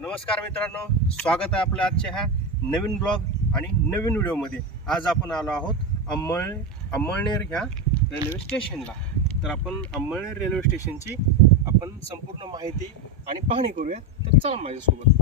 तर नमस्कार मित्रांनो स्वागत आहे आपल्या आजच्या ह्या नवीन ब्लॉग आणि नवीन व्हिडिओमध्ये. आज आपण आलो आहोत अंमळ अंमळनेर ह्या रेल्वे स्टेशनला तर आपण अंमळनेर रेल्वे स्टेशनची आपण संपूर्ण माहिती आणि पाहणी करूया तर चला माझ्यासोबत.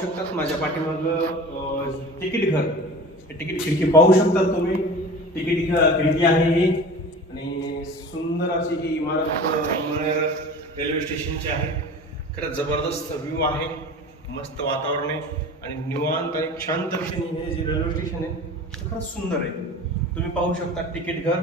शकतात माझ्या पाठीमाग तिकीट घर. तिकीट खिडकी पाहू शकतात तुम्ही. तिकीट खिडकी आहे ही. आणि सुंदर अशी ही इमारत अ, रेल्वे स्टेशनची आहे. खरंच जबरदस्त व्ह्यू आहे. मस्त वातावरण आहे. आणि निवांत आणि शांत क्षणी हे जे रेल्वे स्टेशन आहे ते खरंच सुंदर आहे. तुम्ही पाहू शकता तिकीट घर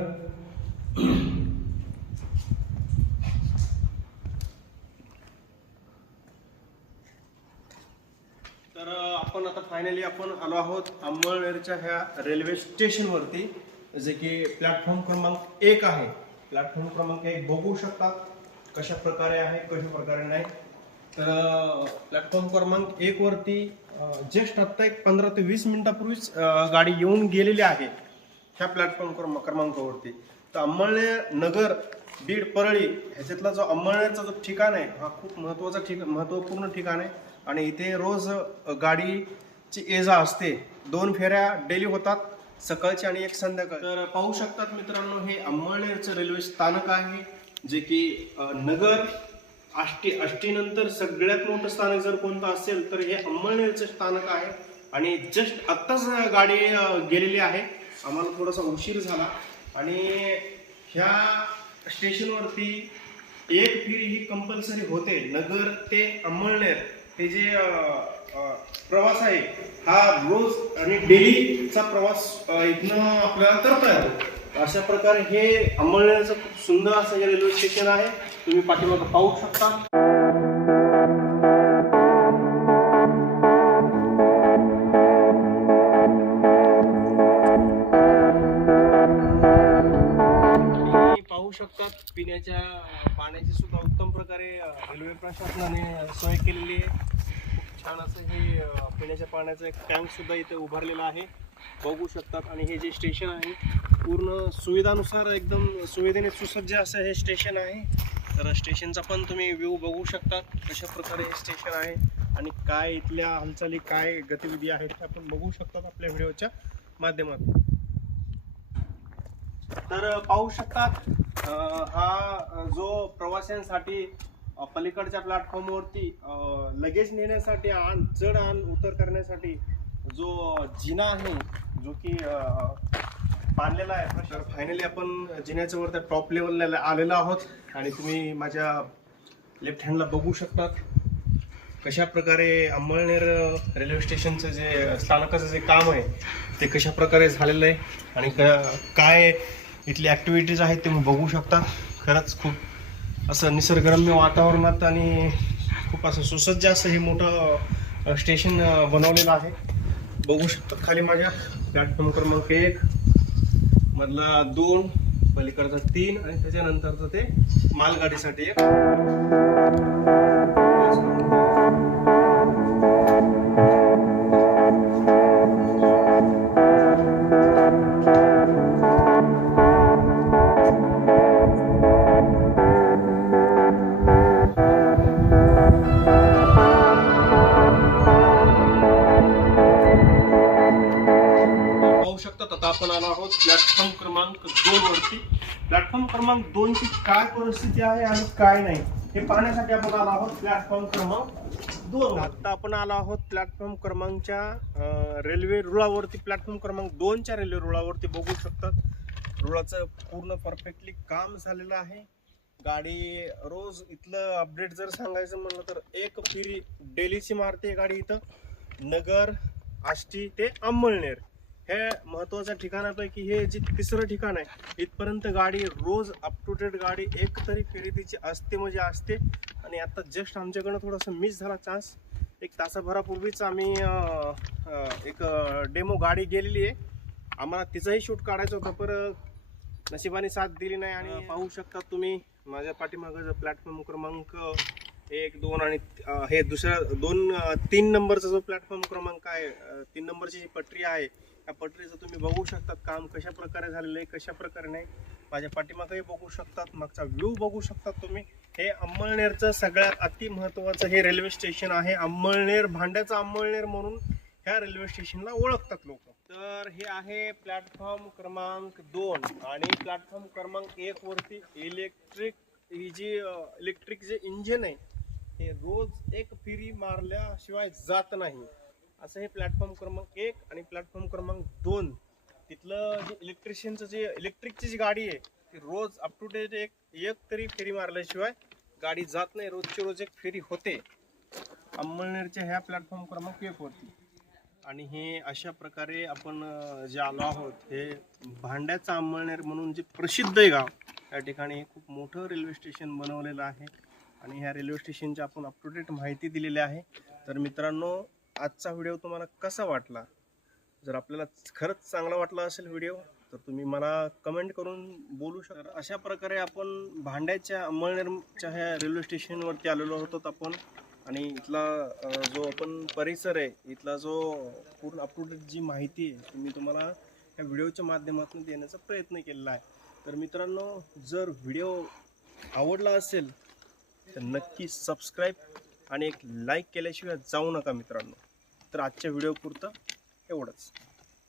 तर अ, आपण आता फायनली आपण आलो आहोत अंमळनेरच्या ह्या रेल्वे स्टेशनवरती जे की प्लॅटफॉर्म क्रमांक एक आहे. प्लॅटफॉर्म क्रमांक एक बघू शकतात कशा प्रकारे आहे कशा प्रकारे नाही. तर प्लॅटफॉर्म क्रमांक एक वरती जस्ट आत्ता एक पंधरा ते वीस मिनिटापूर्वीच गाडी येऊन गेलेली आहे ह्या प्लॅटफॉर्म क्रम क्रमांकावरती. तर अंमळनेर नगर बीड परळी ह्याच्यातला जो अंमळनेरचा जो ठिकाण आहे हा खूप महत्त्वाचा ठिक महत्त्वपूर्ण ठिकाण आहे. आणि इथे रोज गाडीची ये जा असते. दोन फेऱ्या डेली होतात सकाळची आणि एक संध्याकाळ तर पाहू शकतात मित्रांनो हे अंमळनेरचं रेल्वे स्थानक आहे जे की नगर आष्टी आष्टीनंतर सगळ्यात मोठं स्थानक जर कोणतं असेल तर हे अंमळनेरचं स्थानक आहे. आणि जस्ट आत्ताच गाडी गेलेली आहे. आम्हाला थोडासा उशीर झाला. आणि ह्या स्टेशनवरती एक फेरी ही कंपल्सरी होते नगर ते अंमळनेर. हे जे प्रवास आहे हा रोज आणि डेलीचा प्रवास इथनं आपल्याला करता येतो अशा प्रकारे हे अंमळनेरचं खूप सुंदर असं हे रेल्वे स्टेशन आहे. तुम्ही पाठीमागं पाहू शकता. प्रकारे रेल्वे प्रशासनाने सोय केलेली आहे. छान असं हे पिण्याच्या पाण्याचं एक टँकसुद्धा इथे उभारलेला आहे. बघू शकतात. आणि हे जे स्टेशन आहे पूर्ण सुविधानुसार एकदम सुविधेने सुसज्ज असं हे स्टेशन आहे. तर स्टेशनचा पण तुम्ही व्ह्यू बघू शकतात कशा प्रकारे हे स्टेशन आहे आणि काय इथल्या हालचाली काय गतिविधी आहेत ते आपण बघू शकतात आपल्या व्हिडिओच्या माध्यमातून. तर पाहू शकतात हा जो प्रवाशांसाठी पलीकडच्या प्लॅटफॉर्मवरती लगेज नेण्यासाठी आण चढ आण उतर करण्यासाठी जो जिना आहे जो की बांधलेला आहे. तर फायनली आपण जिन्याच्या वर टॉप लेवलला आलेलो आहोत आणि तुम्ही माझ्या लेफ्ट हँडला बघू शकतात. कशा प्रकारे अंमळनेर रेल्वे स्टेशनचं जे स्थानकाचं जे काम आहे ते कशा प्रकारे झालेलं आहे आणि क- काय इथली ॲक्टिव्हिटीज आहेत ते बघू शकता. खरंच खूप असं निसर्गरम्य वातावरणात आणि खूप असं सुसज्ज असं हे मोठं स्टेशन बनवलेलं आहे. बघू शकतात खाली माझ्या. प्लॅटफॉर्म क्रमांक एक मधला दोन पलीकडचा तीन आणि त्याच्यानंतरचं ते मालगाडीसाठी एक. आपण आलो आहोत प्लॅटफॉर्म क्रमांक दोन वरती. प्लॅटफॉर्म क्रमांक दोन ची काय परिस्थिती आहे आणि काय नाही हे पाहण्यासाठी आपण आलो आहोत प्लॅटफॉर्म क्रमांक दोन. आता आपण आलो आहोत प्लॅटफॉर्म क्रमांकच्या रेल्वे रुळावरती. प्लॅटफॉर्म क्रमांक दोनच्या रेल्वे रुळावरती बघू शकतात. रुळाचं पूर्ण परफेक्टली काम झालेलं आहे. गाडी रोज इथलं अपडेट जर सांगायचं म्हणलं तर एक फिरी डेलीची मारते गाडी इथं. नगर आष्टी ते अंमळनेर. हे महत्त्वाच्या ठिकाणापैकी हे जे तिसरं ठिकाण आहे इथपर्यंत गाडी रोज अप टू डेट गाडी एक तरी फेरी तिची असते म्हणजे असते. आणि आता जस्ट आमच्याकडनं थोडंसं मिस झाला चान्स एक तासाभरापूर्वीच आम्ही एक डेमो गाडी गेलेली आहे. आम्हाला तिचाही शूट काढायचं होतं पर नशिबाने साथ दिली नाही. आणि पाहू शकता तुम्ही माझ्या पाठीमागं प्लॅटफॉर्म क्रमांक एक दोन आणि अं, हे दुसऱ्या दोन अं, तीन नंबरचा जो प्लॅटफॉर्म क्रमांक आहे अं, तीन नंबरची जी पटरी आहे त्या पटरीचं तुम्ही बघू शकतात काम कशा प्रकारे झालेलं आहे कशा प्रकारे नाही. माझ्या पाठीमागंही बघू शकतात मागचा व्ह्यू बघू शकतात तुम्ही. हे अंमळनेरचं सगळ्यात अतिमहत्वाचं हे रेल्वे स्टेशन आहे. अंमळनेर भांड्याचं अंमळनेर म्हणून ह्या रेल्वे स्टेशनला ओळखतात लोक. तर हे आहे प्लॅटफॉर्म क्रमांक दोन आणि प्लॅटफॉर्म क्रमांक एक वरती इलेक्ट्रिक ही जी इलेक्ट्रिक जे इंजिन आहे हे रोज एक फेरी मारल्याशिवाय जात नाही. असं हे प्लॅटफॉर्म क्रमांक एक आणि प्लॅटफॉर्म क्रमांक दोन. तिथलं जे इलेक्ट्रिशियनचं जे इलेक्ट्रिकची जी गाडी आहे ती रोज अप टू डेट एक एक तरी फेरी मारल्याशिवाय गाडी जात नाही. रोजची रोज एक फेरी होते. अंमळनेरच्या ह्या प्लॅटफॉर्म क्रमांक एक होती आणि हे अशा प्रकारे आपण जे आलो आहोत हे भांड्याचं अंमळनेर म्हणून जे प्रसिद्ध आहे गाव या ठिकाणी खूप मोठं रेल्वे स्टेशन बनवलेलं आहे. आणि ह्या रेल्वे स्टेशनची आपण अप टू डेट माहिती दिलेली आहे. तर मित्रांनो आजचा व्हिडिओ तुम्हाला कसा वाटला? जर आपल्याला खरंच चांगला वाटला असेल व्हिडिओ तर तुम्ही मला कमेंट करून बोलू शकता अशा प्रकारे आपण भांड्याच्या अंमळनेरच्या ह्या रेल्वे स्टेशनवरती आलेलो होतो आपण. आणि इथला जो आपण परिसर आहे इथला जो पूर्ण अप टू डेट जी माहिती आहे ती मी तुम्हाला या व्हिडिओच्या माध्यमातून देण्याचा प्रयत्न केलेला आहे. तर मित्रांनो जर व्हिडिओ आवडला असेल तर नक्की सबस्क्राईब आणि एक लाईक केल्याशिवाय जाऊ नका मित्रांनो. तर आजच्या व्हिडिओ पुरतं एवढंच.